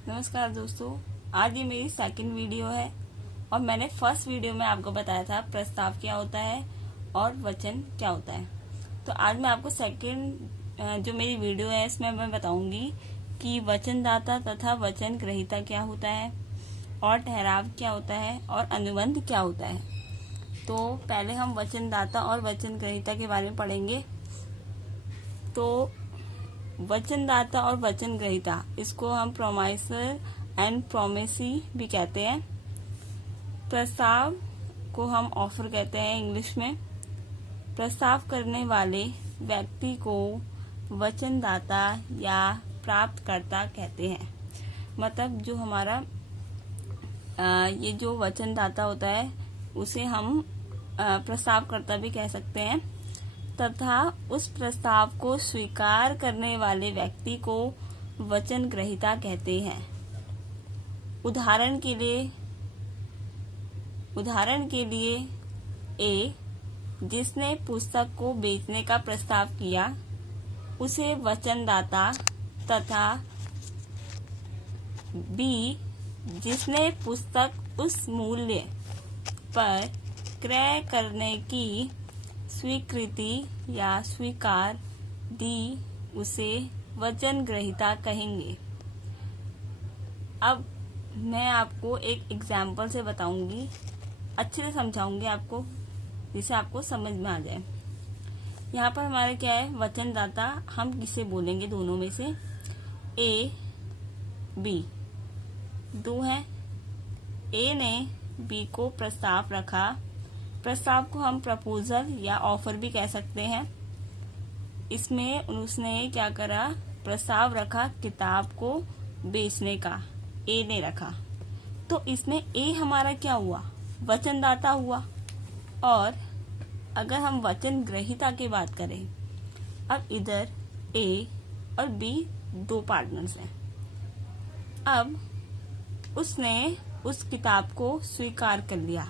नमस्कार दोस्तों, आज ये मेरी सेकंड वीडियो है और मैंने फर्स्ट वीडियो में आपको बताया था प्रस्ताव क्या होता है और वचन क्या होता है। तो आज मैं आपको सेकंड जो मेरी वीडियो है इसमें मैं बताऊंगी कि वचनदाता तथा वचन ग्रहीता क्या होता है और ठहराव क्या होता है और अनुबंध क्या होता है। तो पहले हम वचनदाता और वचन ग्रहीता के बारे में पढ़ेंगे। तो वचनदाता और वचन ग्रहीता, इसको हम प्रोमाइसर एंड प्रोमेसी भी कहते हैं। प्रस्ताव को हम ऑफर कहते हैं इंग्लिश में। प्रस्ताव करने वाले व्यक्ति को वचनदाता या प्राप्तकर्ता कहते हैं। मतलब जो हमारा ये जो वचनदाता होता है उसे हम प्रस्तावकर्ता भी कह सकते हैं, तथा उस प्रस्ताव को स्वीकार करने वाले व्यक्ति को वचन ग्रहीता कहते हैं। उदाहरण के लिए ए, जिसने पुस्तक को बेचने का प्रस्ताव किया, उसे वचनदाता, तथा बी, जिसने पुस्तक उस मूल्य पर क्रय करने की स्वीकृति या स्वीकार दी, उसे वचन ग्रहीता कहेंगे। अब मैं आपको एक एग्जाम्पल से बताऊंगी, अच्छे से समझाऊंगी आपको, जिसे आपको समझ में आ जाए। यहाँ पर हमारा क्या है, वचनदाता हम किसे बोलेंगे, दोनों में से ए बी दो हैं। ए ने बी को प्रस्ताव रखा। प्रस्ताव को हम प्रपोजल या ऑफर भी कह सकते हैं। इसमें उसने क्या करा, प्रस्ताव रखा किताब को बेचने का, ए ने रखा। तो इसमें ए हमारा क्या हुआ, वचनदाता हुआ। और अगर हम वचन ग्रहीता की बात करें, अब इधर ए और बी दो पार्टनर्स हैं। अब उसने उस किताब को स्वीकार कर लिया,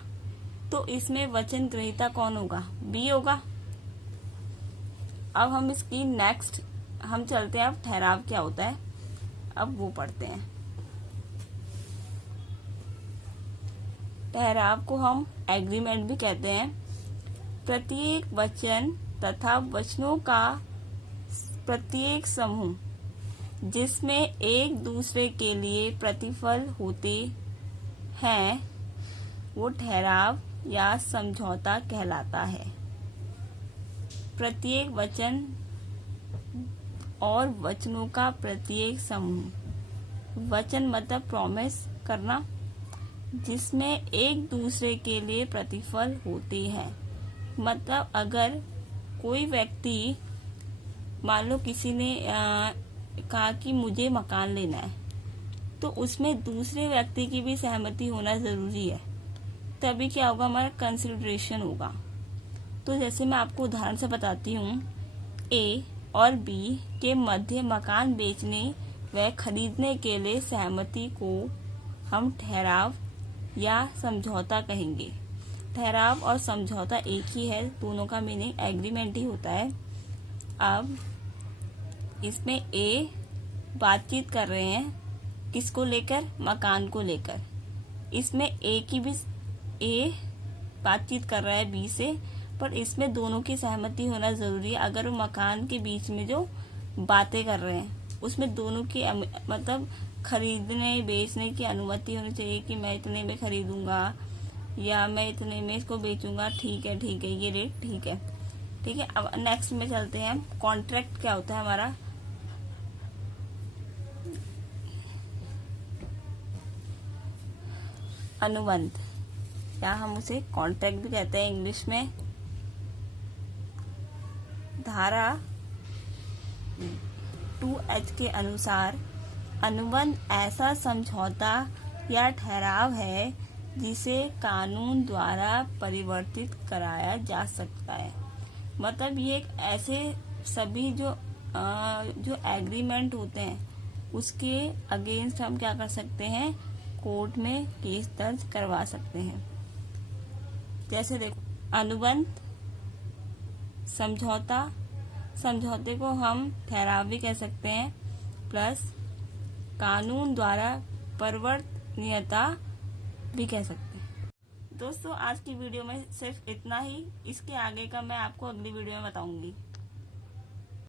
तो इसमें वचन ग्रहीता कौन होगा, बी होगा। अब हम इसकी नेक्स्ट हम चलते हैं, अब ठहराव क्या होता है अब वो पढ़ते हैं। ठहराव को हम एग्रीमेंट भी कहते हैं। प्रत्येक वचन तथा वचनों का प्रत्येक समूह जिसमें एक दूसरे के लिए प्रतिफल होते हैं, वो ठहराव या समझौता कहलाता है। प्रत्येक वचन और वचनों का प्रत्येक समूह, वचन मतलब प्रॉमिस करना, जिसमें एक दूसरे के लिए प्रतिफल होते हैं। मतलब अगर कोई व्यक्ति, मान लो किसी ने कहा कि मुझे मकान लेना है, तो उसमें दूसरे व्यक्ति की भी सहमति होना जरूरी है, तभी क्या होगा, हमारा कंसिडरेशन होगा। तो जैसे मैं आपको उदाहरण से बताती हूँ, ए और बी के मध्य मकान बेचने व खरीदने के लिए सहमति को हम ठहराव या समझौता कहेंगे। ठहराव और समझौता एक ही है, दोनों का मीनिंग एग्रीमेंट ही होता है। अब इसमें ए बातचीत कर रहे हैं किसको लेकर, मकान को लेकर। इसमें ए बातचीत कर रहा है बी से, पर इसमें दोनों की सहमति होना जरूरी है। अगर वो मकान के बीच में जो बातें कर रहे हैं उसमें दोनों की मतलब खरीदने बेचने की अनुमति होनी चाहिए कि मैं इतने में खरीदूंगा या मैं इतने में इसको बेचूंगा, ठीक है ये रेट ठीक है। अब नेक्स्ट में चलते हैं। कॉन्ट्रैक्ट क्या होता है हमारा, अनुबंध, या हम उसे कॉन्ट्रैक्ट भी कहते हैं इंग्लिश में। धारा 2H के अनुसार अनुबंध ऐसा समझौता या ठहराव है जिसे कानून द्वारा परिवर्तित कराया जा सकता है। मतलब ये एक ऐसे सभी जो एग्रीमेंट होते हैं उसके अगेंस्ट हम क्या कर सकते हैं, कोर्ट में केस दर्ज करवा सकते हैं। जैसे देखो, अनुबंध, समझौते को हम ठहराव भी कह सकते हैं, प्लस कानून द्वारा परिवर्तनीयता भी कह सकते हैं। दोस्तों, आज की वीडियो में सिर्फ इतना ही। इसके आगे का मैं आपको अगली वीडियो में बताऊंगी।